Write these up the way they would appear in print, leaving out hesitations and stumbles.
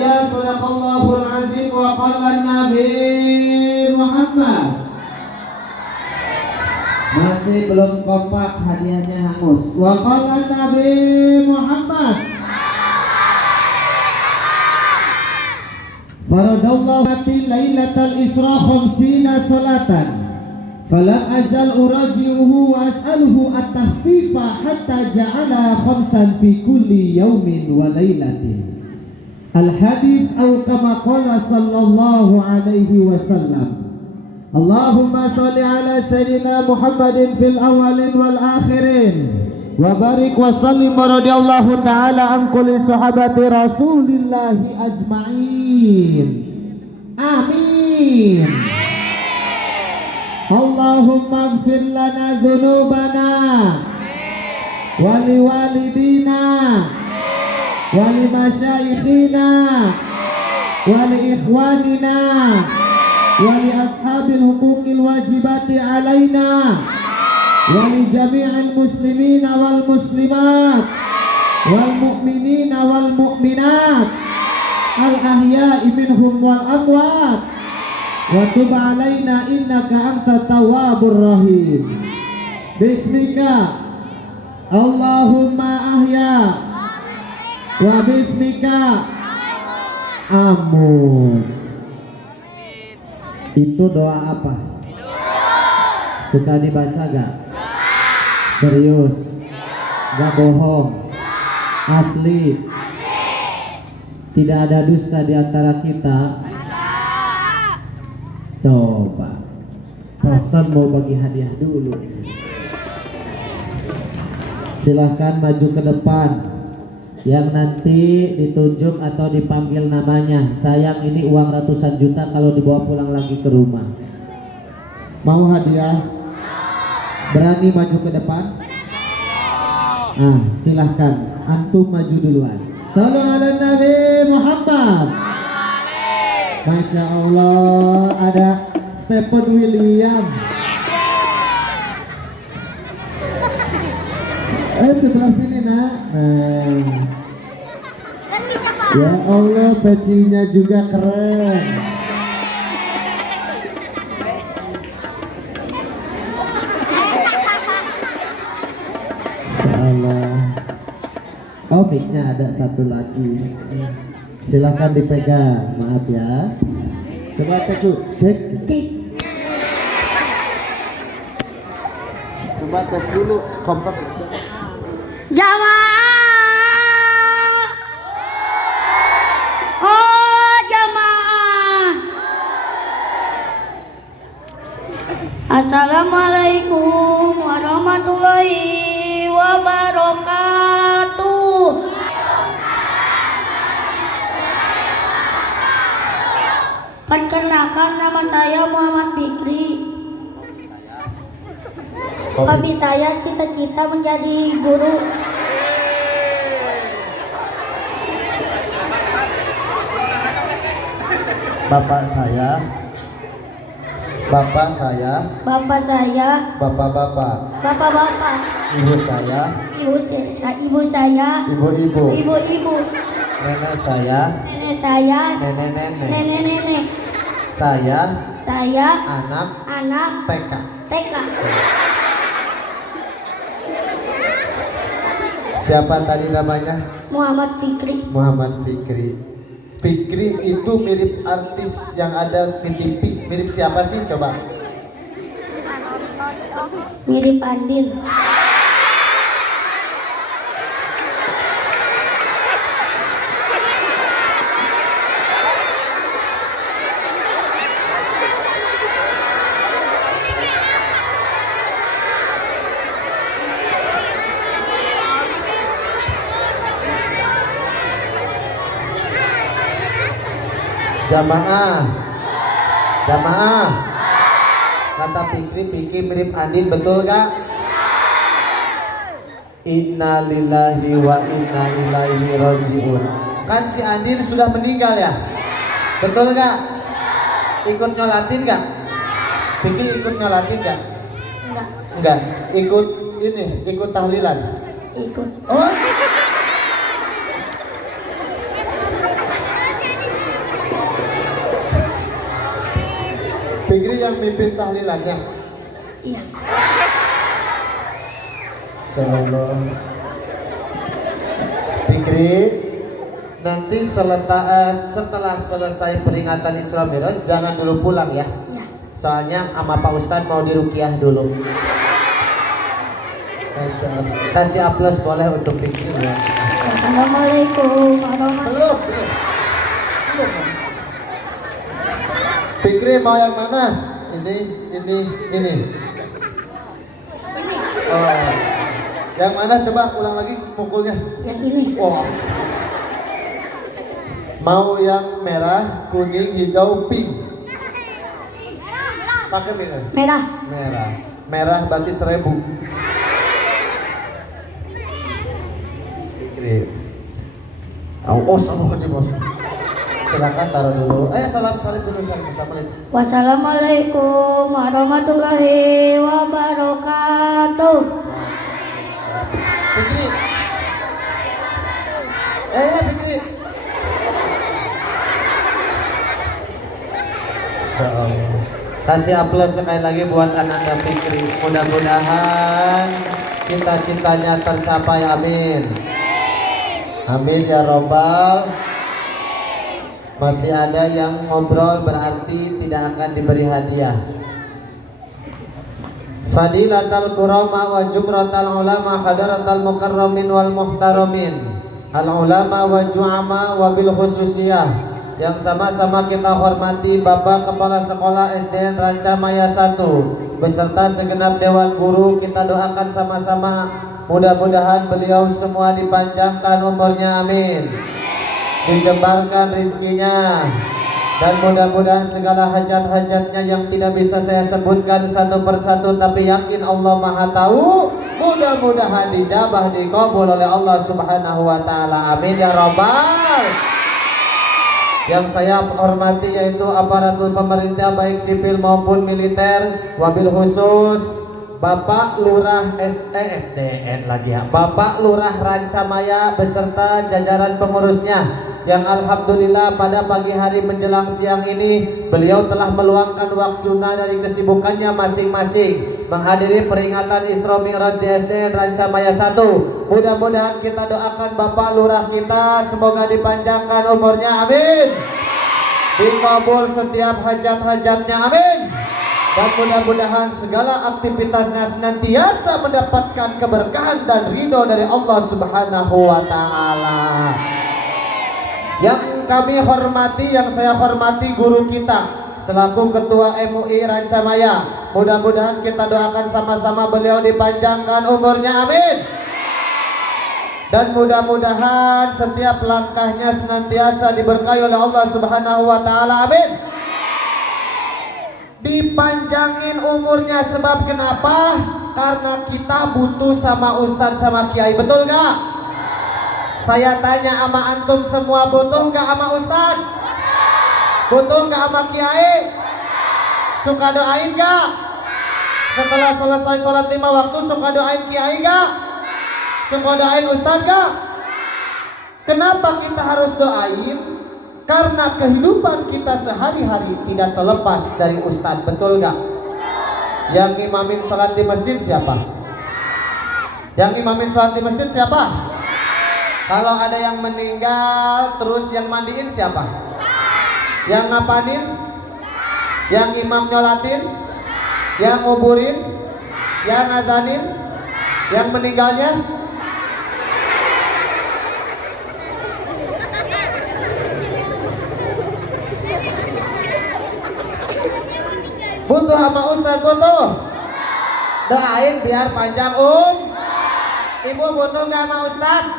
hadiah. Sadaqallahul azim wa qala Nabi Muhammad. Masih belum kompak, hadiahnya hangus. Wa qala Nabi Muhammad. Faradallahu mati lailatal isra 50 salatan. Falam azal uraji'uhu wa as'aluhu at-tahfifa hatta ja'ala khamsan fi kulli yawmin wa lailatin. Al-hadith atau kama qala sallallahu alaihi wasallam. Allahumma salli ala sayyidina Muhammadin fil awalin wal akhirin wa barik wa sallim wa radiyallahu ta'ala an kulli sahabati rasulillahi ajma'in. Amin. Allahumma ighfir lana dhunubana wa liwalidina wa limasyayikhina wa liikhwanina wa li ashabil huquqil wajibati alaina wa li jami'il muslimina wal muslimat wal mu'minina wal mu'minat al ahya'i minhum wal amwat wa tub alaina innaka antat tawwabur rahim. Bismika Allahumma ahya wa bismika amun. Itu doa apa? Suka dibaca gak? Serius? Gak bohong? Asli? Tidak ada dusta di antara kita? Coba Hasan mau bagi hadiah dulu. Silahkan maju ke depan. Yang nanti ditunjuk atau dipanggil namanya. Sayang ini uang ratusan juta kalau dibawa pulang lagi ke rumah. Mau hadiah? Berani maju ke depan? Silahkan. Antum maju duluan. Sallu ala Nabi Muhammad. Masya Allah, ada Stephen William. Sebelah sini nak. Ya Allah, pecinya juga keren. Ya Allah. Oh, mic-nya ada satu lagi. Silahkan dipegang, maaf ya. Coba cek. Coba tes dulu, kompak. Jamaah. Oh, jamaah. Assalamualaikum warahmatullahi wabarakatuh. Perkenalkan, nama saya Muhammad Fikri. Hobi saya cita-cita menjadi guru. Bapak saya. Bapak-bapak. Ibu saya. Ibu-ibu. Nenek saya. Nenek. Saya. Anak. TK. Siapa tadi namanya? Muhammad Fikri. Fikri itu mirip artis yang ada di TV. Mirip siapa sih? Coba. Mirip Andin. Jamaah. Kata Fikri mirip Andin, betul gak? Inna lillahi wa inna ilaihi raji'un. Kan si Andin sudah meninggal ya? Betul gak? Ikut nyolatin gak? Fikri ikut nyolatin gak? Enggak. Ikut tahlilan? Ikut. Oh? Fikri yang mimpin tahlilannya. Iya. Insyaallah. Fikri, nanti setelah selesai peringatan Isra Mi'raj jangan dulu pulang ya. Iya. Soalnya sama Pak Ustadz mau diruqyah dulu. Masya Allah. Kasih aplaus boleh untuk Fikri ya. Assalamualaikum warahmatullahi Belum. Fikri mau yang mana? Ini. Oh. Yang mana? Coba ulang lagi pukulnya. Yang ini. Wow. Mau yang merah, kuning, hijau, pink. Pakai minum. Merah. Merah berarti 1000. Fikri. Sama bos. Silakan taruh dulu. Salam dulu. Assalamualaikum. Wassalamualaikum warahmatullahi wabarakatuh. Fikri. Fikri. Kasih aplaus sekali lagi buat Ananda Fikri. Mudah-mudahan cita-citanya tercapai. Amin. Amin ya robbal. Masih ada yang ngobrol berarti tidak akan diberi hadiah. Fadilatal kurama wa jumratal ulama hadaratal mukarramin wal muhtaramin. Al ulama wa ju'ama wa bil khususiyah. Yang sama-sama kita hormati Bapak Kepala Sekolah SDN Rancamaya 1 beserta segenap dewan guru. Kita doakan sama-sama mudah-mudahan beliau semua dipanjangkan umurnya, amin. Dijembarkan rizkinya, dan mudah-mudahan segala hajat-hajatnya yang tidak bisa saya sebutkan satu persatu tapi yakin Allah Maha Tahu, mudah-mudahan dijabah, dikabul oleh Allah Subhanahu wa taala, amin ya rabbal. Yang saya hormati yaitu aparatur pemerintah baik sipil maupun militer, wabil khusus Bapak Lurah SDN lagi ya, Bapak Lurah Rancamaya beserta jajaran pengurusnya yang alhamdulillah pada pagi hari menjelang siang ini beliau telah meluangkan waktunya dari kesibukannya masing-masing menghadiri peringatan Isra Mi'raj di SDN Rancamaya 1. Mudah-mudahan kita doakan Bapak Lurah kita semoga dipanjangkan umurnya, amin. Dikabul setiap hajat-hajatnya, amin. Dan mudah-mudahan segala aktivitasnya senantiasa mendapatkan keberkahan dan ridho dari Allah Subhanahu wa taala. Yang kami hormati, yang saya hormati guru kita selaku Ketua MUI Rancamaya. Mudah-mudahan kita doakan sama-sama beliau dipanjangkan umurnya, amin. Dan mudah-mudahan setiap langkahnya senantiasa diberkahi oleh Allah Subhanahu wa taala, amin. Dipanjangin umurnya sebab kenapa? Karena kita butuh sama ustadz sama kiai, betul gak? Saya tanya sama antum semua, butuh gak sama ustadz? Butuh gak sama kiai? Suka doain gak? Setelah selesai sholat 5 waktu suka doain kiai gak? Suka doain ustadz gak? Kenapa kita harus doain? Karena kehidupan kita sehari-hari tidak terlepas dari ustadz, betul gak? Yang imamin sholat di masjid siapa? Yang imamin sholat di masjid siapa? Kalau ada yang meninggal terus yang mandiin siapa? Yang ngapain? Yang imam nyolatin? Yang nguburin? Yang ngazanin? Yang meninggalnya? Butuh sama ustadz, butuh. Doain biar panjang Ibu butuh gak sama ustadz?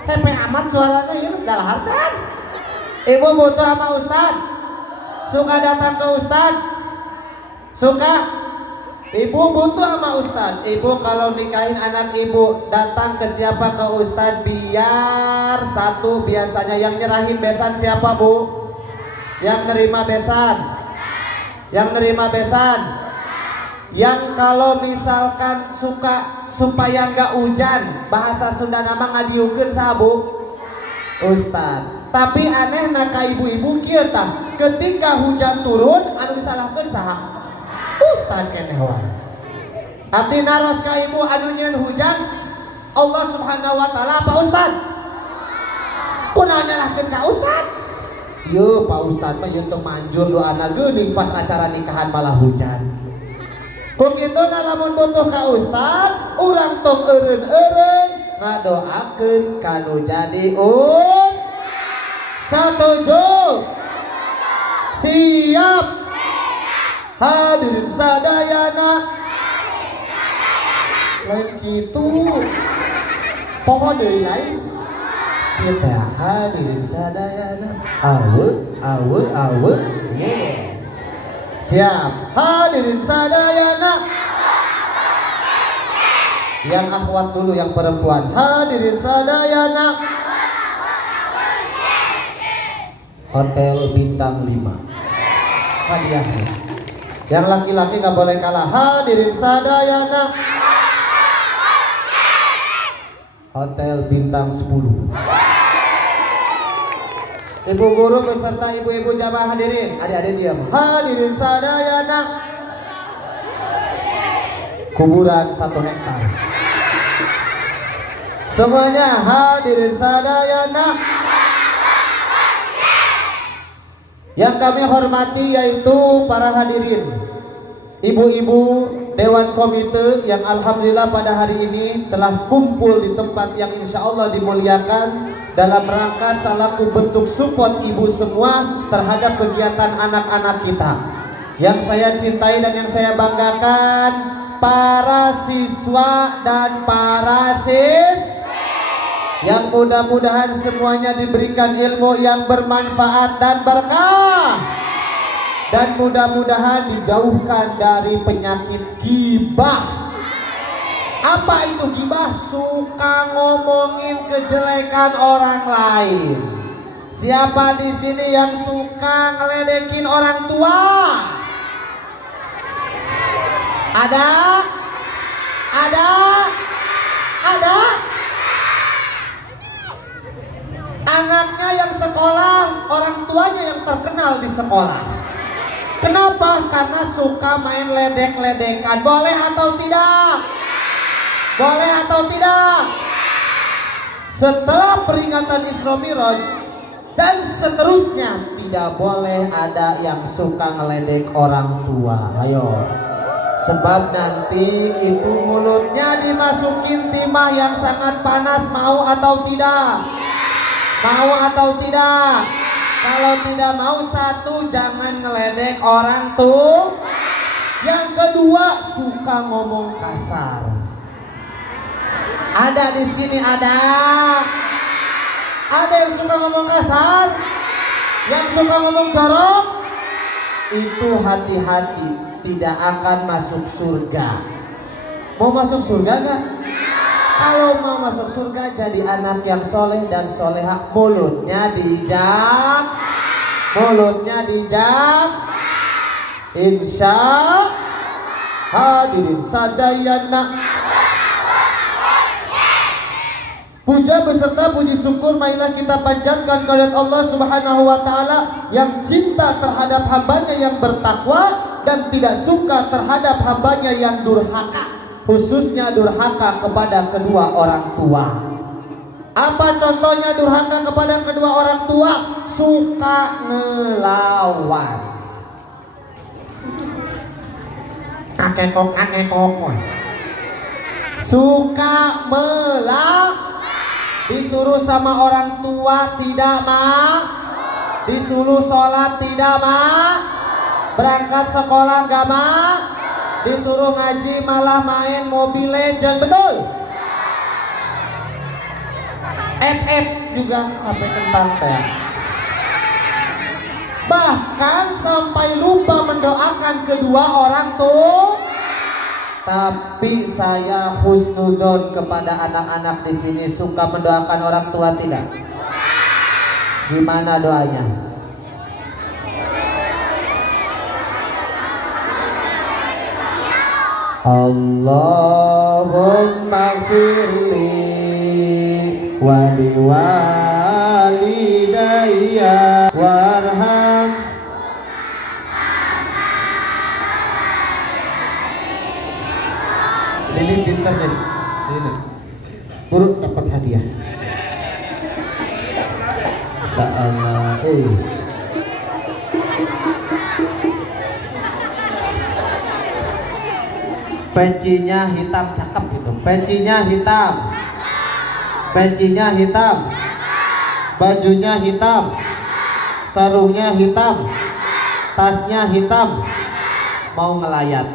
Tepe amat suaranya ya sudah harcan. Ibu butuh sama ustadz? Suka datang ke ustadz? Suka? Ibu butuh sama ustadz. Ibu kalau nikahin anak ibu datang ke siapa? Ke ustadz, biar satu biasanya yang nyerahin besan siapa bu? Yang nerima besan? Yang nerima besan? Yang kalau misalkan suka supaya nggak hujan, bahasa Sunda nama ngadiukeun saha bu? Ustad. Tapi aneh ka ibu-ibu kieu tah, ketika hujan turun anu disalahkeun saha? Ustad keneh wae. Abdi naros ka ibu anu nyieun hujan Allah Subhanahu wa taala apa ustad? Kunaon nyalahkeun ka ustad? Yo Pak Ustad mah jeung teu manjur doana geuning pas acara nikahan malah hujan. Ku kituna lamun butuh ka ustad, urang tong eureun-eureun ngadoakeun kanu jadi Setuju? Siap? Hadirin sadayana. Lain gitu. Poho deui lain. Kita hadirin sadayana. Awe. Yes. Siap. Hadirin sadayana. Yang akhwat dulu yang perempuan. Hadirin sadayana. Hotel bintang 5 hadiah. Yang laki-laki gak boleh kalah. Hadirin sadayana. Hotel bintang 10. Ibu guru beserta ibu-ibu jamaah hadirin. Adik-adik diam. Hadirin sadayana. Kuburan 1 hektar. Semuanya hadirin sadayana. Yang kami hormati yaitu para hadirin, ibu-ibu Dewan Komite yang alhamdulillah pada hari ini telah kumpul di tempat yang insya Allah dimuliakan dalam rangka selaku bentuk support ibu semua terhadap kegiatan anak-anak kita. Yang saya cintai dan yang saya banggakan, para siswa dan para yang mudah-mudahan semuanya diberikan ilmu yang bermanfaat dan berkah, dan mudah-mudahan dijauhkan dari penyakit gibah. Apa itu gibah? Suka ngomongin kejelekan orang lain. Siapa di sini yang suka ngeledekin orang tua? Ada? Anaknya yang sekolah, orang tuanya yang terkenal di sekolah. Kenapa? Karena suka main ledek-ledekan. Boleh atau tidak? Boleh atau tidak? Setelah peringatan Isra Miraj dan seterusnya, tidak boleh ada yang suka ngeledek orang tua. Ayo. Sebab nanti itu mulutnya dimasukin timah yang sangat panas. Mau atau tidak? Mau atau tidak? Kalau tidak mau, satu, jangan ngeledek orang tuh. Yang kedua, suka ngomong kasar. Ada di sini ada yang suka ngomong kasar, yang suka ngomong jorok. Itu hati-hati, tidak akan masuk surga. Mau masuk surga gak? Kalau mau masuk surga, jadi anak yang soleh dan soleha. Mulutnya dijak. Insya hadirin sadayana. Puja beserta puji syukur marilah kita panjatkan kehadirat Allah Subhanahu wa taala yang cinta terhadap hambanya yang bertakwa dan tidak suka terhadap hambanya yang durhaka. Khususnya durhaka kepada kedua orang tua. Apa contohnya durhaka kepada kedua orang tua? Suka ngelawan. Akekok. Suka disuruh sama orang tua tidak mau, disuruh sholat tidak mau, berangkat sekolah gak mau, disuruh ngaji malah main Mobile Legends. Betul? FF juga HP kentang teh. Bahkan sampai lupa mendoakan kedua orang tuh. Tapi saya husnudon kepada anak-anak di sini, suka mendoakan orang tua tidak? Gimana doanya? Allahumma firli wa liwalidayya walidayya warham. Ini pintar nih. Ini buruk dapat hadiah. Insyaallah. Pencinya hitam, cakep gitu. Pencinya hitam. Pencinya hitam. Bajunya hitam. Sarungnya hitam. Tasnya hitam. Mau ngelayat.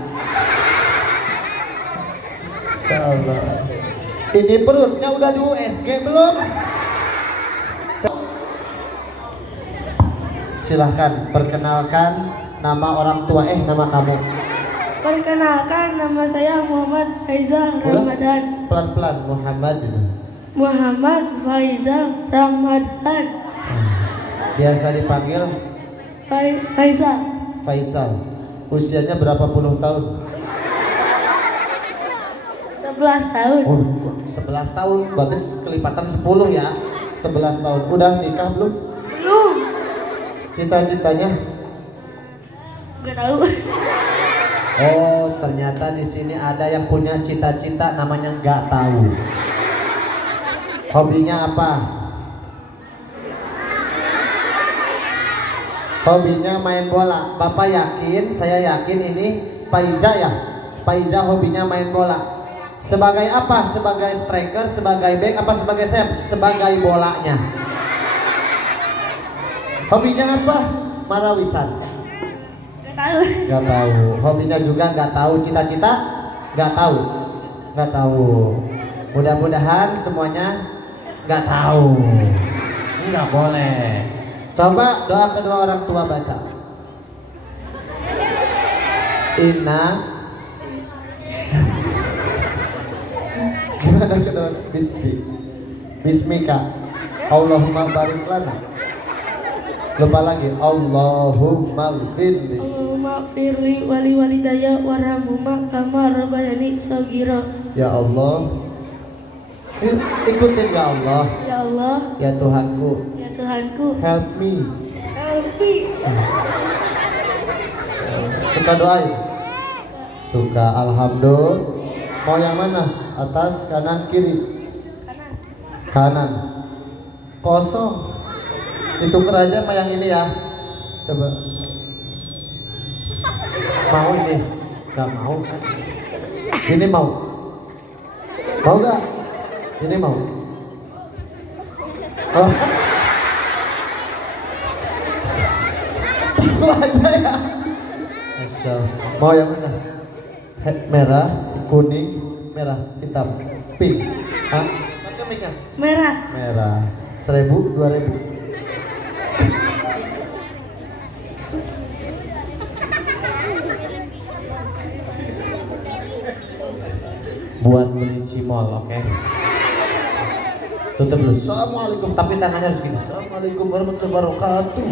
Insyaallah. Ini perutnya udah di USG belum? Silahkan perkenalkan nama orang tua, nama kamu. Perkenalkan, nama saya Muhammad Faizal Ramadan. Pelan-pelan. Muhammad Faizal Ramadan. Biasa dipanggil Faizal. Faisal. Usianya berapa puluh tahun? 11 tahun. Oh, 11 tahun. Berarti kelipatan 10 ya. 11 tahun. Udah nikah belum? Belum. Cita-citanya? Gak tahu. Oh, ternyata di sini ada yang punya cita-cita namanya nggak tahu. Hobinya apa? Hobinya main bola. Bapak yakin, saya yakin ini Faiza ya. Faiza hobinya main bola. Sebagai apa? Sebagai striker, sebagai back, apa sebagai sayap? Sebagai bolanya. Hobinya apa? Marawisan. Gak tahu. Gak tahu. Hobinya juga gak tahu. Cita-cita gak tahu. Gak tahu. Mudah-mudahan semuanya gak tahu. Ini gak boleh. Coba doa kedua orang tua baca. Inna. Gimana kedua? Bismika. Allahumma barik lana. Lupa lagi. Allahumma firli. Allahumma firli wali walidayya warhamhuma kama rabbayani shaghira. Ya Allah. Ikutin ya Allah. Ya Allah. Ya Tuhanku. Ya Tuhanku. Help me. Help me. Suka doain? Suka. Alhamdulillah. Mau yang mana? Atas, kanan, kiri? Kanan. Kosong. Itu aja sama yang ini ya. Coba. Mau ini? Gak mau kan? Ini mau? Mau gak? Ini mau? Oh. Tahu aja ya. Masya. Mau yang mana? Merah, kuning, merah, hitam, pink. Hah? Merah. Merah. 1000, 2000. Buat beli cimol, oke? Tutup dulu. Assalamualaikum, tapi tangannya harus gini. Assalamualaikum warahmatullahi wabarakatuh.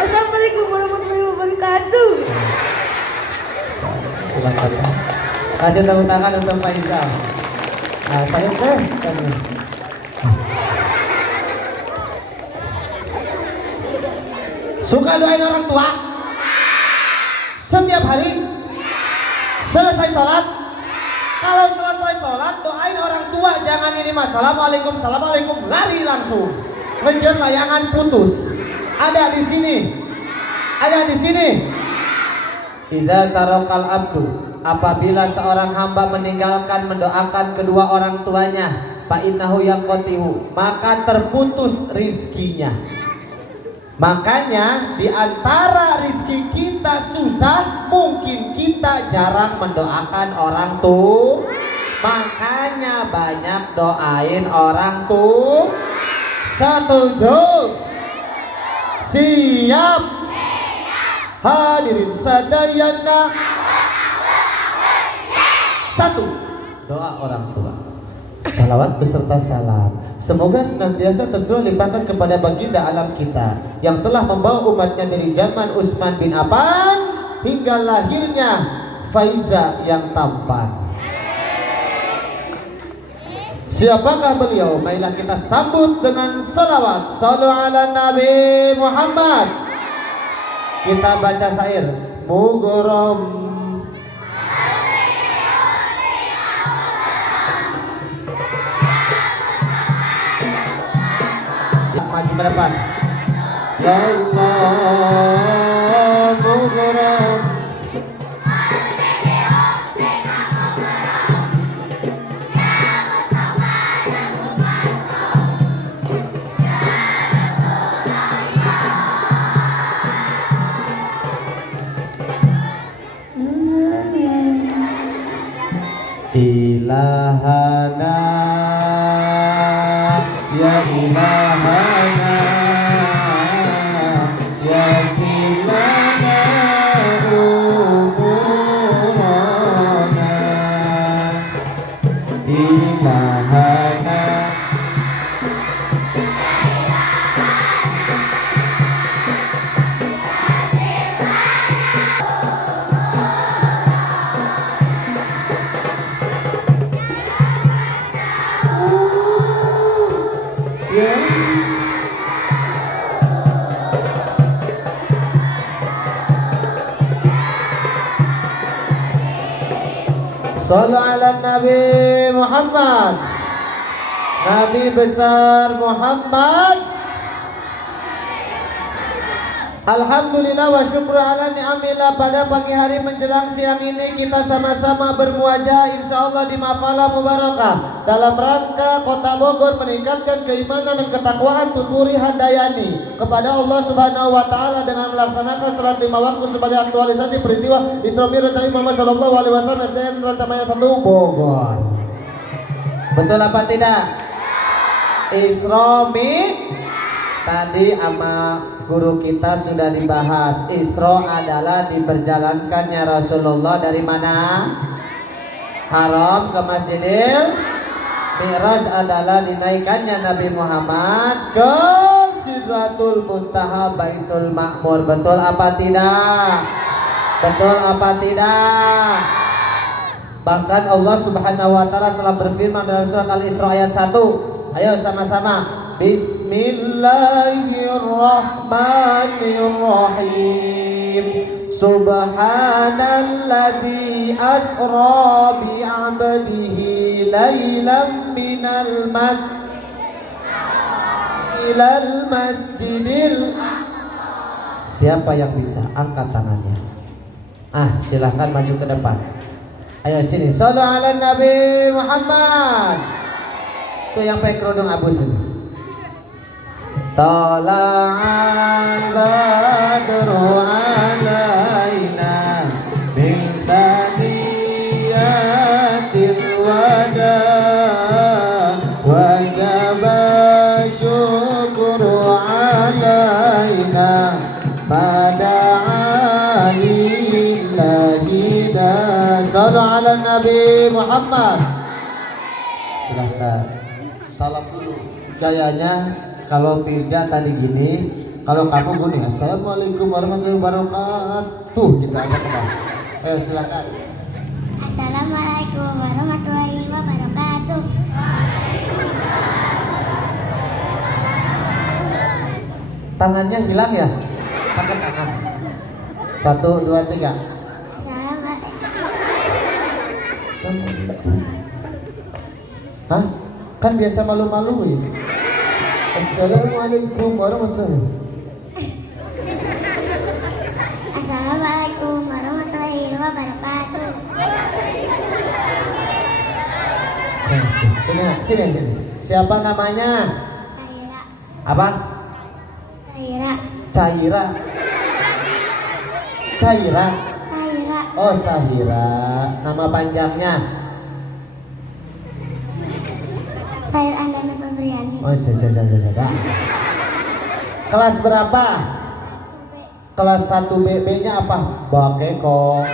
Assalamualaikum warahmatullahi wabarakatuh. Silakan ya. Kasih tepuk tangan untuk Pak Izal. Nah, saya teh. Suka doain orang tua? Setiap hari? Selesai sholat? Kalau selesai sholat doain orang tua, jangan ini mas. Assalamualaikum, assalamualaikum, lari langsung. Ngejar layangan putus. Ada di sini. Ada di sini. Idza tarakal abdu, apabila seorang hamba meninggalkan mendoakan kedua orang tuanya, fa innahu yaqtihu, maka terputus rizkinya. Makanya di antara rizki kita susah, mungkin kita jarang mendoakan orang tua. Makanya banyak doain orang tua. Setuju? Siap? Hadirin sadayana. Satu, doa orang tua. Salawat beserta salam semoga senantiasa tercurah limpahkan kepada baginda alam kita yang telah membawa umatnya dari zaman Utsman bin Affan hingga lahirnya Faiza yang tampan. Siapakah beliau? Marilah kita sambut dengan salawat. Sallu ala Nabi Muhammad. Kita baca syair. Mughram maju ke depan. Ya Allah mughram ilahana ya ilahana ya silana umurana ilahana Sallu ala Nabi Muhammad. Nabi besar Muhammad. Alhamdulillah wa syukru ala ni'amillah. Pada pagi hari menjelang siang ini kita sama-sama bermuajah insyaallah di Mafalah Mubarakah dalam rangka Kota Bogor meningkatkan keimanan dan ketakwaan tuturi handayani kepada Allah Subhanahu wa taala dengan melaksanakan salat 5 waktu sebagai aktualisasi peristiwa Isra Mi'raj Nabi Muhammad sallallahu alaihi wasallam SDN Rancamaya 1 Bogor. Betul apa tidak? Isra Mi'raj tadi sama guru kita sudah dibahas. Isra adalah diperjalankannya Rasulullah dari mana? Haram ke Masjidil. Mi'raj adalah dinaikannya Nabi Muhammad ke Sidratul Muntaha Baitul Ma'mur. Betul apa tidak? Betul apa tidak? Bahkan Allah Subhanahu wa taala telah berfirman dalam surah Al-Isra ayat 1. Ayo sama-sama. Bismillahirrahmanirrahim. Subhanalladzi asra bi 'abdihi lailan minal ilal masjidil. Siapa yang bisa angkat tangannya? Silahkan maju ke depan. Ayo sini. Shallu ala Nabi Muhammad. Itu yang pakai kerudung abu sini. Tala'al badru alaina min thaniyatil wada wajaba syukru alaina mada'a lillahina. Sallu ala Nabi Muhammad. Silahkan salam dulu. Gayanya kalau Firja tadi gini, kalau kamu gini, assalamualaikum warahmatullahi wabarakatuh. Kita ajak ke bawah. Ayo silakan. Assalamualaikum warahmatullahi wabarakatuh. Tangannya hilang ya? Pakai tangan. 1, 2, 3. Hah? Kan biasa malu-malu ya? Assalamualaikum warahmatullahi wabarakatuh. Assalamualaikum warahmatullahi wabarakatuh. Sini. Siapa namanya? Syahira. Apa? Syahira. Caira. Caira. Syahira. Oh, Syahira. Nama panjangnya? Syahir Andana Febriani. Oh, jaga. Kelas berapa? Kelas 1B. B-nya apa? Bakeko.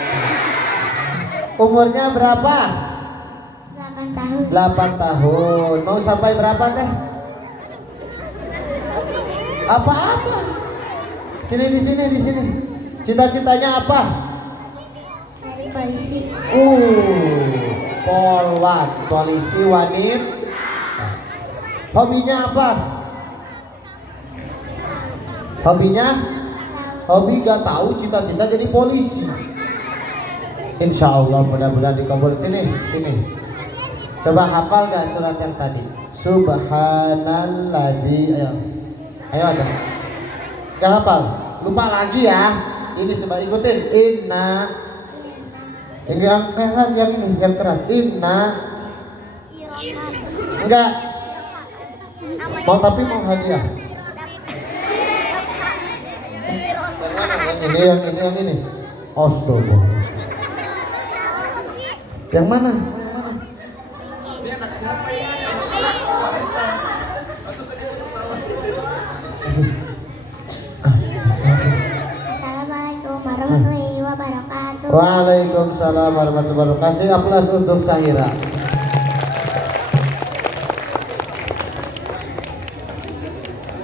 Umurnya berapa? 8 tahun. 8 tahun. Mau sampai berapa teh? Apa-apa? Di sini. Cita-citanya apa? Dari polisi. Polwan, polisi wanita. Hobinya apa? Hobinya? Hobi gak tahu, cita-cita jadi polisi. Insya Allah mudah-mudahan dikabul. Sini. Coba hafal gak surat yang tadi? Subhanalladzi. Ayo ada. Gak hafal? Lupa lagi ya. Ini coba ikutin. Inna. Ini yang ini yang keras. Inna. Enggak. Mau tapi mau hadiah. Yang ini. Astaga. Yang mana? Assalamualaikum warahmatullahi wabarakatuh. Waalaikumsalam warahmatullahi wabarakatuh. Kasih aplaus untuk Sahira.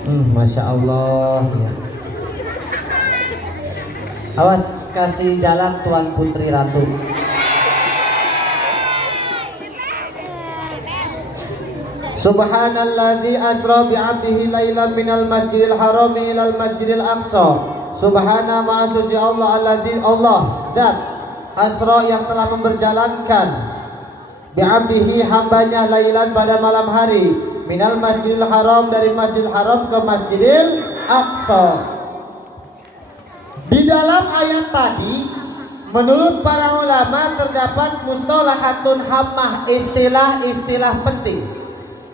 Masya Allah. Awas, kasih jalan Tuan Putri Ratu. Subhanalladzi asra bi'abdihi lailan minal masjidil haram ilal masjidil aqsa. Subhana maha suci Allah alladzi Allah zat asra yang telah memberjalankan bi'abdihi hambanya lailan pada malam hari minal masjidil haram dari masjidil haram ke masjidil aqsa. Di dalam ayat tadi menurut para ulama terdapat mustalahatun hammah, istilah-istilah penting.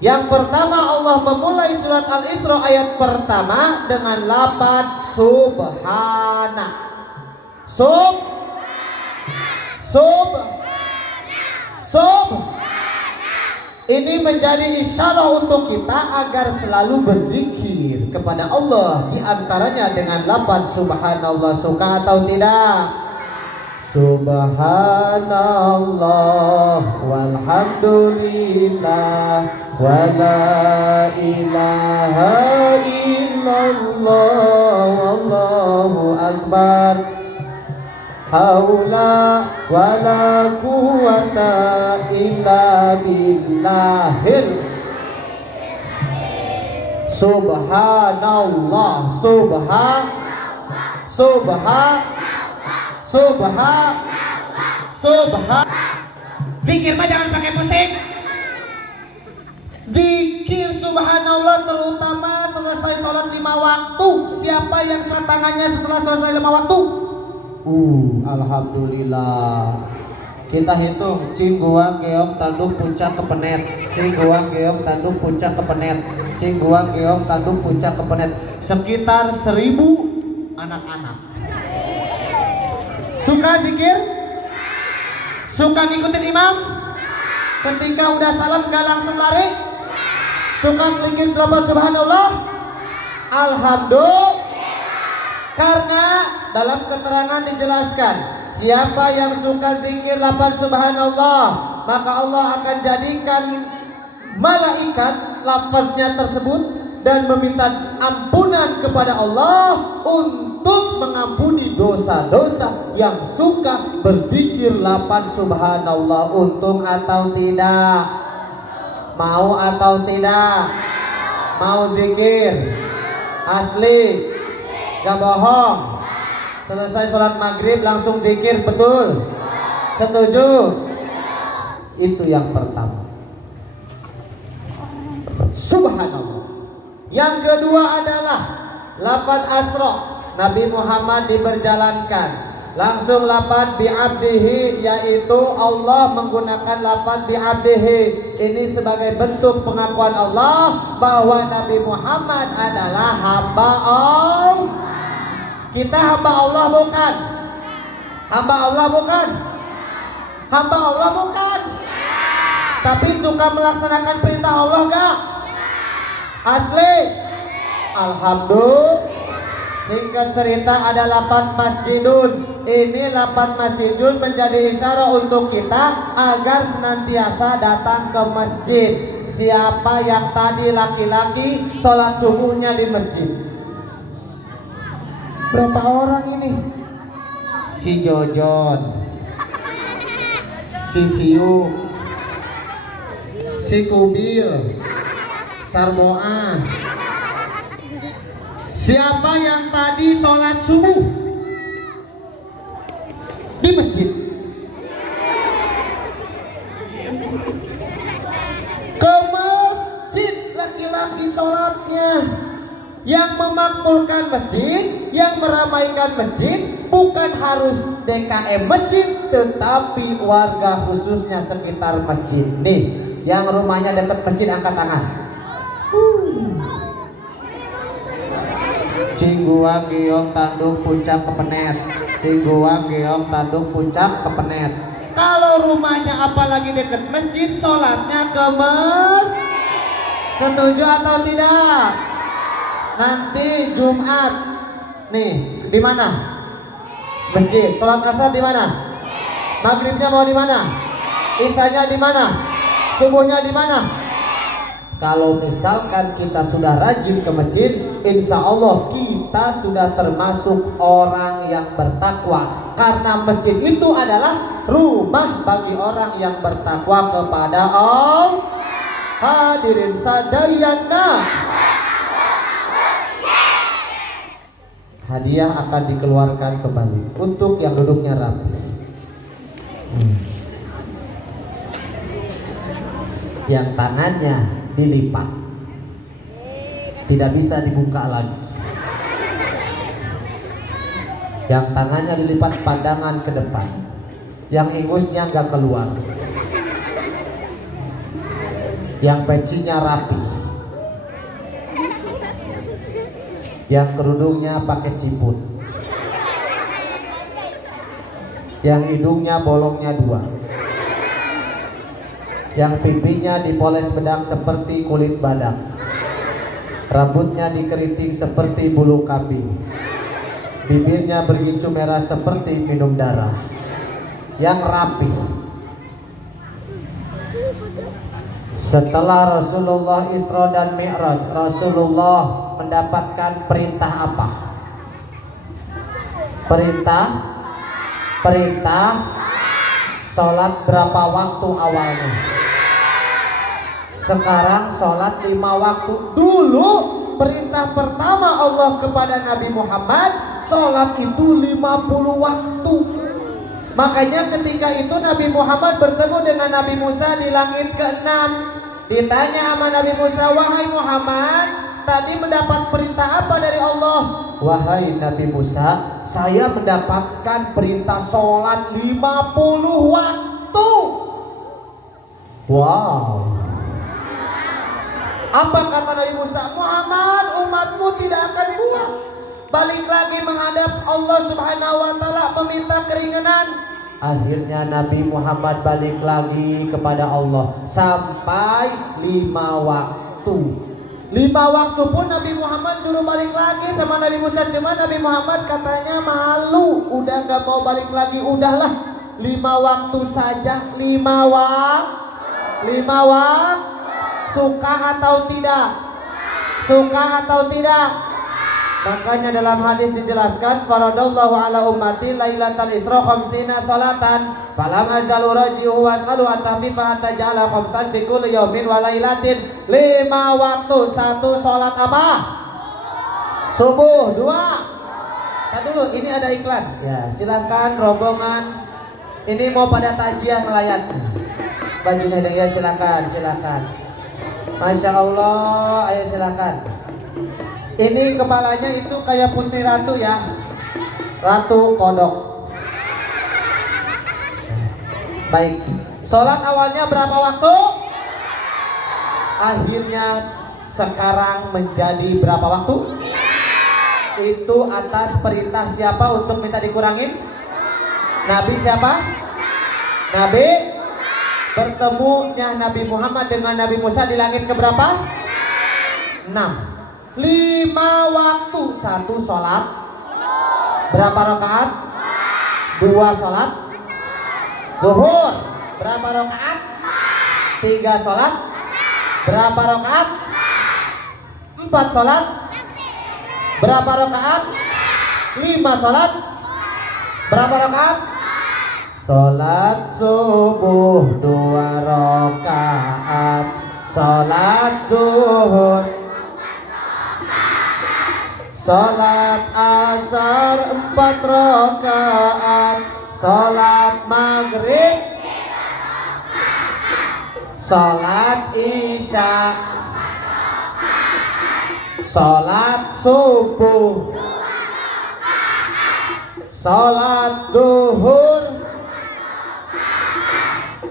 Yang pertama, Allah memulai surat Al-Isra ayat pertama dengan lafaz subhana. Ini menjadi isyarat untuk kita agar selalu berzikir kepada Allah, di antaranya dengan lafaz subhanallah. Suka atau tidak? Subhanallah walhamdulillah wala ilaha illallah wallahu akbar. Haula wala quwata illa billahil. Subhanallah. Zikir mah jangan pakai musik. Zikir subhanallah terutama selesai sholat 5 waktu. Siapa yang sholat tangannya setelah selesai 5 waktu? Alhamdulillah. Kita hitung cingguang geom tanduk puncak kepenet, cingguang geom tanduk puncak kepenet, cingguang geom tanduk puncak kepenet. Sekitar 1000 anak-anak. Suka zikir? Suka ngikutin imam? Ketika udah salam gak langsung lari? Suka klikin selamat subhanallah? Alhamdulillah. Karena dalam keterangan dijelaskan, siapa yang suka zikir lafaz subhanallah, maka Allah akan jadikan malaikat lafaznya tersebut dan meminta ampunan kepada Allah untuk mengampuni dosa-dosa yang suka berzikir lafaz subhanallah. Untung atau tidak? Mau atau tidak? Mau zikir? Asli? Gak bohong? Selesai sholat maghrib langsung zikir, betul? Setuju? Itu yang pertama, subhanallah. Yang kedua adalah lafaz asra. Nabi Muhammad diberjalankan langsung lafaz bi'abdihi, yaitu Allah menggunakan lafaz bi'abdihi ini sebagai bentuk pengakuan Allah bahwa Nabi Muhammad adalah hamba Allah. Kita hamba Allah bukan? Hamba Allah bukan? Hamba Allah bukan? Tapi suka melaksanakan perintah Allah gak? Asli? Alhamdulillah. Singkat cerita ada lafaz masjidun. Ini lafaz masjidun menjadi isyarat untuk kita agar senantiasa datang ke masjid. Siapa yang tadi laki-laki sholat subuhnya di masjid? Berapa orang ini? Si Jojon, si Siu, si Kubil, Sarboa. Siapa yang tadi sholat subuh di masjid? Ke masjid laki-laki sholatnya. Yang memakmurkan masjid, yang meramaikan masjid bukan harus DKM masjid, tetapi warga khususnya sekitar masjid. Nih, yang rumahnya dekat masjid angkat tangan. Cingguang giong tanduk puncak kepenet. Cingguang giong tanduk puncak kepenet. Kalau rumahnya apalagi dekat masjid, sholatnya ke masjid. Setuju atau tidak? Nanti Jumat nih di mana? Masjid. Sholat asar di mana? Maghribnya mau di mana? Isanya di mana? Subuhnya di mana? Kalau misalkan kita sudah rajin ke masjid, insya Allah kita sudah termasuk orang yang bertakwa. Karena masjid itu adalah rumah bagi orang yang bertakwa kepada Allah. Hadirin sadayana, hadiah akan dikeluarkan kembali untuk yang duduknya rapi. Yang tangannya dilipat, tidak bisa dibuka lagi. Yang tangannya dilipat pandangan ke depan, yang ingusnya nggak keluar, yang pecinya rapi, yang kerudungnya pakai ciput, yang hidungnya bolongnya 2, yang pipinya dipoles bedak seperti kulit badak, rambutnya dikeriting seperti bulu kambing, bibirnya bergincu merah seperti minum darah, yang rapi. Setelah Rasulullah Isra dan Mi'raj, Rasulullah mendapatkan perintah apa? Perintah sholat berapa waktu awalnya? Sekarang sholat 5 waktu. Dulu perintah pertama Allah kepada Nabi Muhammad, sholat itu 50 waktu. Makanya ketika itu Nabi Muhammad bertemu dengan Nabi Musa di langit ke-6. Ditanya sama Nabi Musa, wahai Muhammad, tadi mendapat perintah apa dari Allah? Wahai Nabi Musa, saya mendapatkan perintah sholat 50 waktu. Wow. Apa kata Nabi Musa? Muhammad, umatmu tidak akan kuat. Balik lagi menghadap Allah Subhanahu wa ta'ala meminta keringanan. Akhirnya Nabi Muhammad balik lagi kepada Allah sampai 5 waktu. 5 waktu pun Nabi Muhammad suruh balik lagi sama Nabi Musa. Cuma Nabi Muhammad katanya malu, udah gak mau balik lagi. Udahlah 5 waktu saja. 5 waktu. Suka atau tidak? Suka atau tidak? Makanya dalam hadis dijelaskan, faradallahu ala ummati lailatal isra khamsina salatan falam azalu raji'u was'alu at-tahfifa hatta ja'ala khamsan fi kulli yaumin wa lailatin. 5 waktu. 1 salat apa? Subuh. 2. Tadi dulu, ini ada iklan. Ya, silakan rombongan ini mau pada takjiah melayat. Bajunya ya, silakan. Masya Allah, ayo silakan. Ini kepalanya itu kayak putri ratu ya, ratu kodok. Baik, sholat awalnya berapa waktu? Akhirnya sekarang menjadi berapa waktu? Itu atas perintah siapa untuk minta dikurangin? Nabi siapa? Nabi. Bertemunya Nabi Muhammad dengan Nabi Musa di langit keberapa? 6. 5 waktu. 1 sholat. Berapa rakaat? 2 sholat. Zuhur. Berapa rakaat? 3 sholat. Berapa rakaat? 4 sholat. Berapa rakaat? 5 sholat. Berapa rakaat? Sholat subuh 2 rakaat. Salat zuhur, salat asar 4 rakaat, salat maghrib, salat isya, salat subuh, salat zuhur,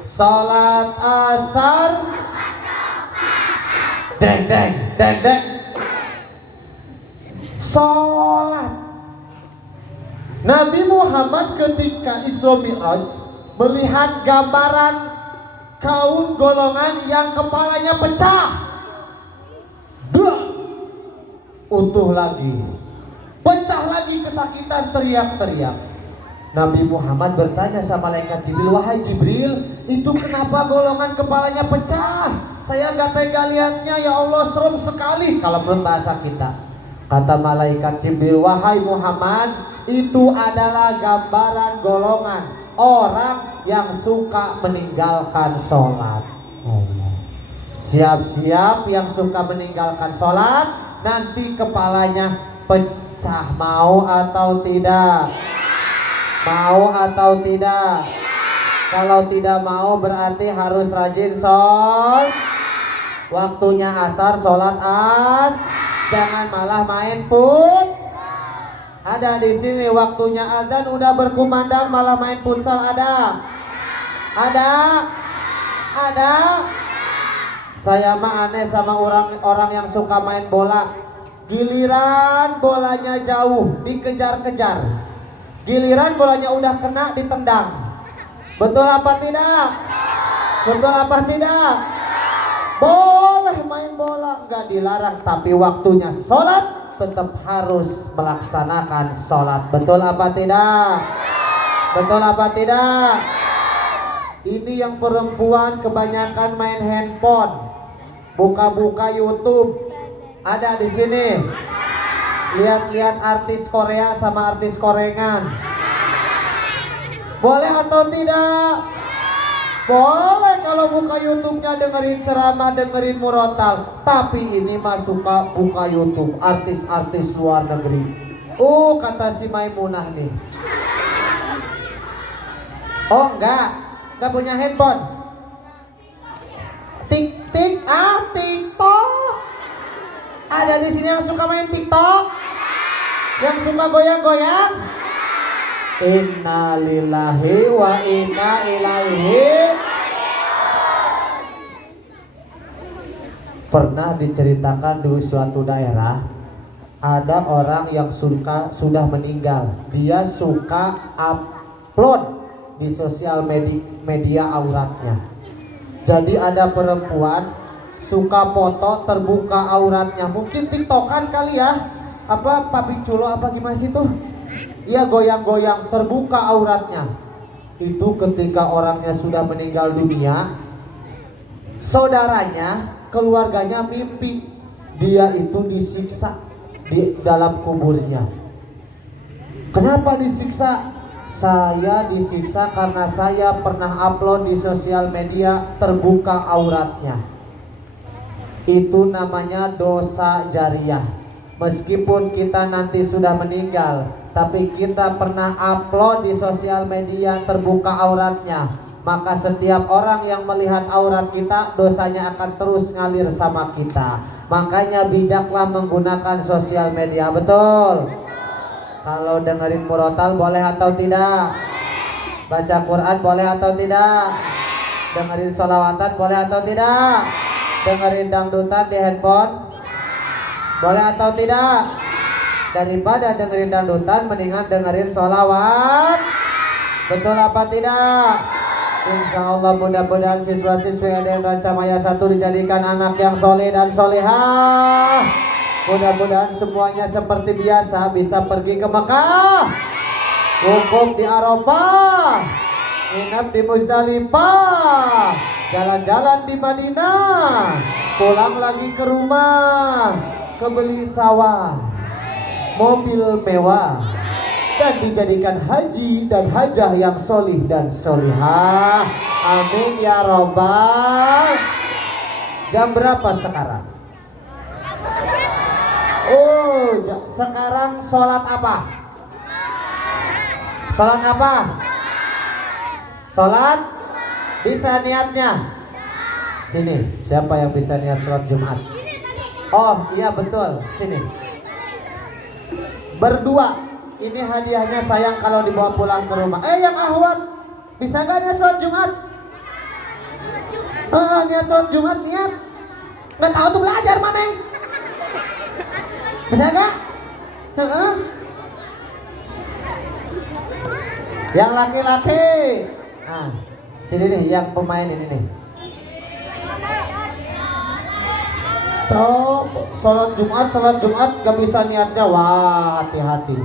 salat asar, deng deng deng deng, salat. Nabi Muhammad ketika Isra Mi'raj melihat gambaran kaum golongan yang kepalanya pecah, utuh lagi, pecah lagi, kesakitan, teriak-teriak. Nabi Muhammad bertanya sama malaikat Jibril, wahai Jibril, itu kenapa golongan kepalanya pecah? Saya gak tega lihatnya, ya Allah, serem sekali kalau menurut bahasa kita. Kata malaikat Jibril, wahai Muhammad, itu adalah gambaran golongan orang yang suka meninggalkan sholat. Siap-siap yang suka meninggalkan sholat, nanti kepalanya pecah. Mau atau tidak? Mau atau tidak? Kalau tidak mau berarti harus rajin sholat. Waktunya asar sholat jangan malah main put. Ada di sini waktunya azan udah berkumandang malah main futsal, ada? Ada? Saya mah aneh sama orang yang suka main bola. Giliran bolanya jauh dikejar-kejar, giliran bolanya udah kena ditendang. Betul apa tidak? Betul apa tidak? Boleh main bola, nggak dilarang, tapi waktunya sholat tetap harus melaksanakan sholat. Betul apa tidak? Betul apa tidak? Ini yang perempuan kebanyakan main handphone, buka-buka YouTube. Ada di sini. Lihat-lihat artis Korea sama artis Korengan. Boleh atau tidak? Boleh kalau buka YouTube-nya dengerin ceramah, dengerin murotal. Tapi ini mah suka buka YouTube artis-artis luar negeri. Kata si Maimunah nih. Oh enggak punya handphone. TikTok. Ada di sini yang suka main TikTok? Yang suka goyang-goyang? Inna lillahi wa inna ilaihi. Pernah diceritakan di suatu daerah, ada orang yang sudah meninggal. Dia suka upload di sosial media auratnya. Jadi ada perempuan suka foto terbuka auratnya. Mungkin TikTokan kali ya. Apa papi culo apa gimana sih tuh? Iya, goyang-goyang terbuka auratnya. Itu ketika orangnya sudah meninggal dunia, saudaranya, keluarganya mimpi dia itu disiksa di dalam kuburnya. Kenapa disiksa? Saya disiksa karena saya pernah upload di sosial media terbuka auratnya. Itu namanya dosa jariah. Meskipun kita nanti sudah meninggal, tapi kita pernah upload di sosial media terbuka auratnya, maka setiap orang yang melihat aurat kita, dosanya akan terus ngalir sama kita. Makanya bijaklah menggunakan sosial media. Betul? Kalau dengerin murotal boleh atau tidak? Baca Quran boleh atau tidak? Dengerin sholawatan boleh atau tidak? Dengerin dangdutan di handphone boleh atau tidak? Daripada dengerin dangdutan, mendingan dengerin sholawat. Betul apa tidak? Insya Allah mudah-mudahan siswa-siswi yang Rancamaya 1 dijadikan anak yang soleh dan solehah. Mudah-mudahan semuanya seperti biasa bisa pergi ke Mekah, wukuf di Arafah, nginap di Muzdalifah, jalan-jalan di Madinah, pulang lagi ke rumah, kebeli sawah, mobil mewah, dan dijadikan haji dan hajah yang solih dan solihah. Amin ya robbal. Jam berapa sekarang? Oh, sekarang sholat apa? Sholat apa? Sholat? Bisa niatnya? Sini, siapa yang bisa niat sholat Jumat? Oh iya betul, sini. Berdua, ini hadiahnya sayang kalau dibawa pulang ke rumah. Yang ahwat, bisa gak niat sholat Jumat? Niat sholat Jumat, niat. Gak tahu tuh belajar mana? Bisa gak? Yang laki-laki. Nah, sini nih yang pemain ini nih. Sholat Jumat gak bisa niatnya. Wah, hati-hati.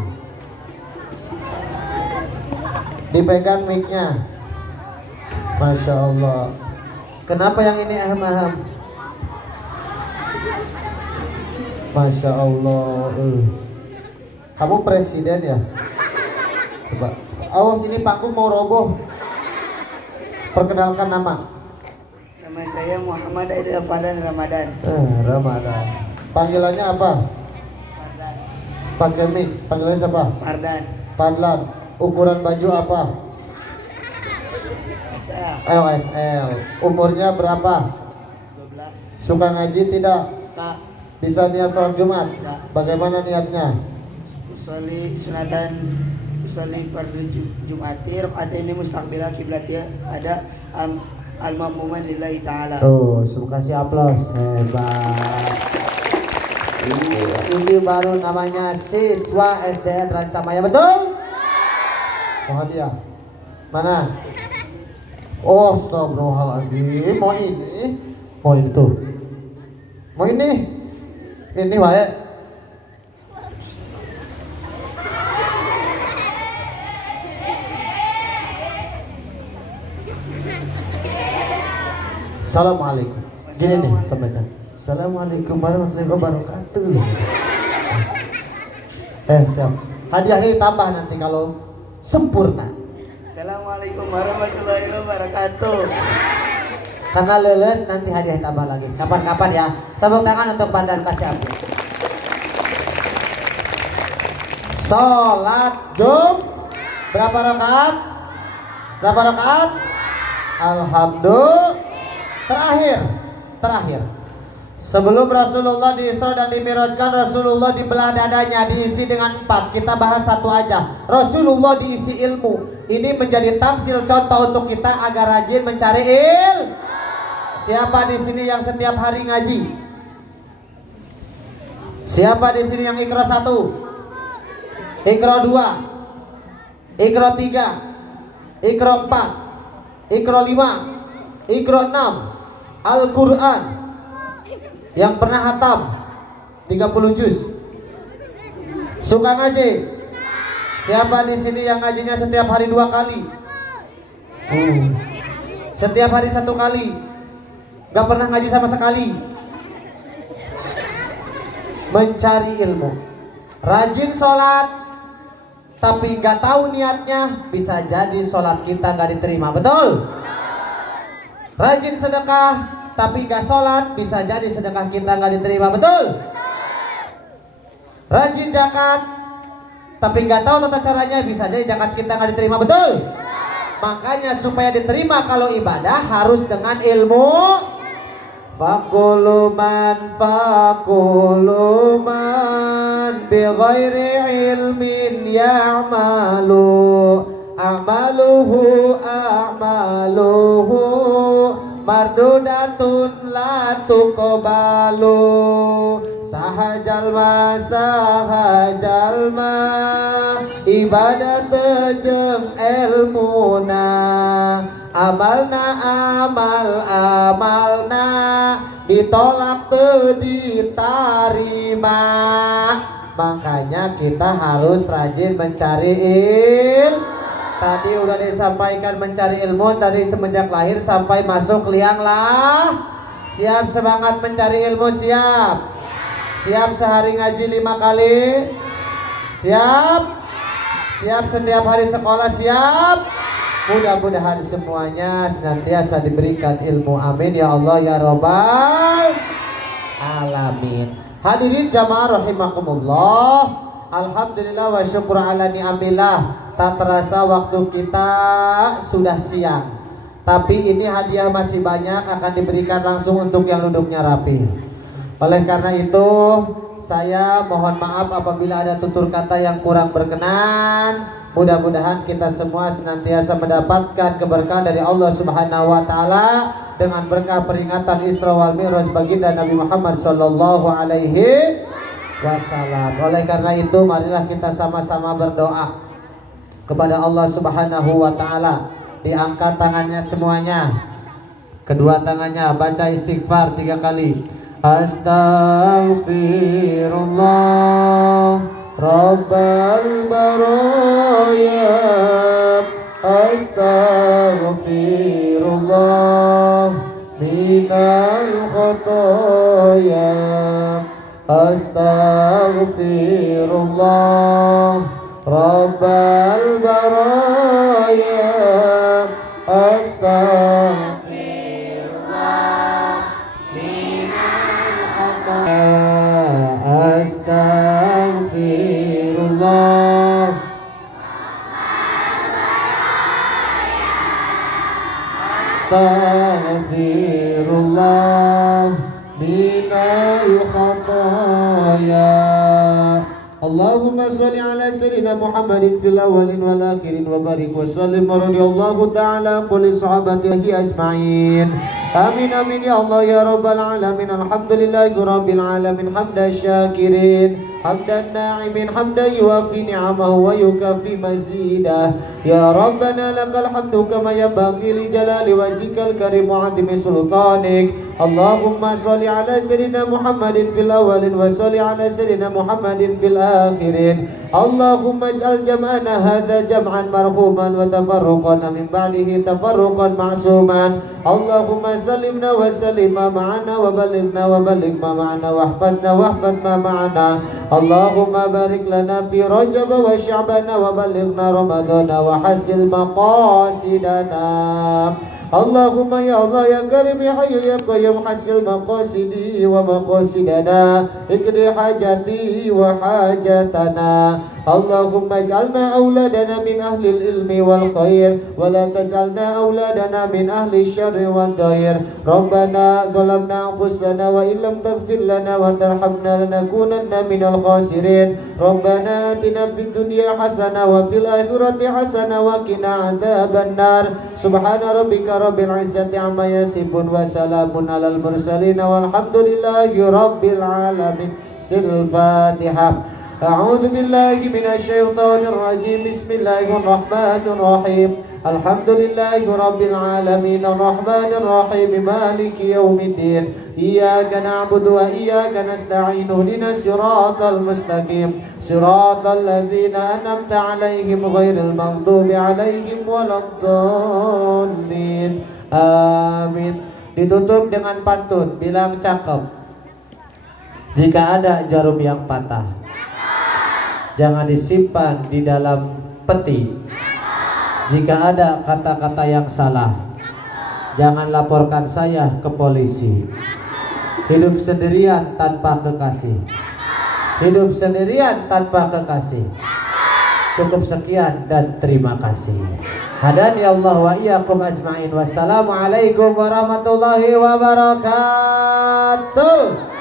Dipegang mic-nya. Masya Allah. Kenapa yang ini ahem-ahem? Masya Allah. Kamu presiden ya? Coba. Awas ini panggung mau roboh. Perkenalkan nama. Nama saya Muhammad Aidil Fadan Ramadan. Ramadan. Panggilannya apa? Mardan. Pakai mic. Panggilannya siapa? Mardan. Padlan. Ukuran baju apa? XL. XL. Umurnya berapa? 12. Suka ngaji tidak? Kak. Bisa niat sholat Jumat? Bisa. Bagaimana niatnya? Usolli sunatan. Usolli fardu Jumati. Rakaat ini mustaqbilah kiblatnya ada al-ma'muman lillahi ta'ala. Kasih aplaus. Hebat. Ini baru namanya siswa SDN Rancamaya, betul? Oh dia. Mana? Oh, astagfirullahaladzim. Mau ini? Mau ini tuh. Mau ini? Ini wae. Assalamualaikum. Gini nih, sampaikan. Assalamualaikum warahmatullahi wabarakatuh. Siap. Hadiahnya ditambah nanti kalau sempurna. Assalamualaikum warahmatullahi wabarakatuh. Karena leles nanti hadiah tambah lagi. Kapan-kapan ya. Tepuk tangan untuk Pandan Kasih Abdi. Sholat berapa rakaat? Berapa rakaat? Alhamdulillah. Terakhir. Sebelum Rasulullah di Isra dan dimirajkan, Rasulullah dibelah dadanya, diisi dengan 4. Kita bahas satu aja. Rasulullah diisi ilmu. Ini menjadi tamsil contoh untuk kita agar rajin mencari ilmu. Siapa di sini yang setiap hari ngaji? Siapa di sini yang Iqra 1? Iqra 2? Iqra 3? Iqra 4? Iqra 5? Iqra 6? Al-Quran yang pernah hatam 30 juz. Suka ngaji? Siapa di sini yang ngajinya setiap hari 2 kali? Setiap hari 1 kali. Gak pernah ngaji sama sekali. Mencari ilmu. Rajin sholat tapi gak tahu niatnya, bisa jadi sholat kita gak diterima. Betul? Rajin sedekah tapi gak sholat, bisa jadi sedekah kita gak diterima. Betul? Rajin zakat tapi gak tahu tata caranya, bisa jadi zakat kita gak diterima. Betul? Makanya supaya diterima kalau ibadah harus dengan ilmu. Fakuluman bi ghairi ilmin ya'malu amaluhu mardudatun la tuqbalu sahajalma ibadat jeung ilmuna amalna ditolak teu ditarima. Makanya kita harus rajin mencari ilmu. Tadi udah disampaikan mencari ilmu tadi semenjak lahir sampai masuk liang lah. Siap semangat mencari ilmu, siap. Siap sehari ngaji 5 kali. Siap. Siap setiap hari sekolah, siap. Mudah-mudahan semuanya senantiasa diberikan ilmu. Amin ya Allah ya Rabbal alamin. Hadirin jamaah rahimakumullah. Alhamdulillah wa syukur ala ni'amillah. Tak terasa waktu kita sudah siang. Tapi ini hadiah masih banyak, akan diberikan langsung untuk yang duduknya rapi. Oleh karena itu, saya mohon maaf apabila ada tutur kata yang kurang berkenan. Mudah-mudahan kita semua senantiasa mendapatkan keberkahan dari Allah Subhanahu wa taala dengan berkah peringatan Isra wal Mi'raj baginda Nabi Muhammad sallallahu alaihi wasallam. Oleh karena itu, marilah kita sama-sama berdoa kepada Allah Subhanahu wa taala. Diangkat tangannya semuanya. Kedua tangannya baca istighfar 3 kali. Astaghfirullah Rabbal baraya, astaghfirullah minal khotoya, astaghfirullah Rabbal baraya, astaghfirullah minal khotoya, Astaghfirullah Astaghfirullah minal khataya. Allahumma sholli ala sayyidina Muhammadin fil awwalin wal akhirin wa barik wa sallim wa radiyallahu ta'ala kulli sahabatihi ajma'in. Amin amin ya Allah ya rabbal alamin. Alhamdulillahi rabbil alamin hamdan syakirin hamdan na'imin hamdan yuwafi ni'amahu wa yukafi mazidah. Ya rabbana lakal hamdu kama yanbaghi li jalali wajhikal karim wa 'azimi sultanik. Allahumma sholli ala sayyidina Muhammadin fil awwalin wa sholli ala sayyidina Muhammadin fil akhirin. Allahumma ij'al jam'ana hadza jam'an marhuman wa tafarruqana min ba'dihi tafarruqan ma'suman. Allahumma sallimna wa sallim ma ma'ana wa ballighna wa balligh ma ma'ana wahfadna wahfad ma ma'ana. Allahumma barik lana fi Rajab wa Sya'ban wa ballighna Ramadana wa hasil maqasidana. Allahumma ya Allah ya Karim ya Hayyu ya Qayyum hasil maqasidi wa maqasidana, ikdi hajati wa hajatana. Allahumma ij'alna auladana min ahli ilmi wal khair wa la taj'alna auladana min ahli syarri wad dair. Rabbana zalamna anfusana wa illam taghfir lana wa tarhamna lanakunanna minal khasirin. Rabbana atina fid dunya hasanah wa fil akhirati hasanah wa qina adzaban nar. Subhana rabbika rabbil izzati amma yasifun wa salamun alal mursalin walhamdulillahi rabbil alamin. Al-Fatihah. A'udzu billahi minasyaitonir rajim. Bismillahirrahmanir rahim. Alhamdulillahi rabbil alamin arrahmanir rahim maliki yaumiddin. Iyyaka na'budu wa iyyaka nasta'in. Ihdinas siratal mustaqim. Siratal ladzina an'amta 'alaihim ghairil maghdubi 'alaihim waladdallin. Amin. Ditutup dengan pantun, bilang cakep. Jika ada jarum yang patah, jangan disimpan di dalam peti. Jika ada kata-kata yang salah, jangan laporkan saya ke polisi. Hidup sendirian tanpa kekasih. Hidup sendirian tanpa kekasih. Cukup sekian dan terima kasih. Hadani Allah wa iyyakum ajma'in. Wassalamualaikum warahmatullahi wabarakatuh.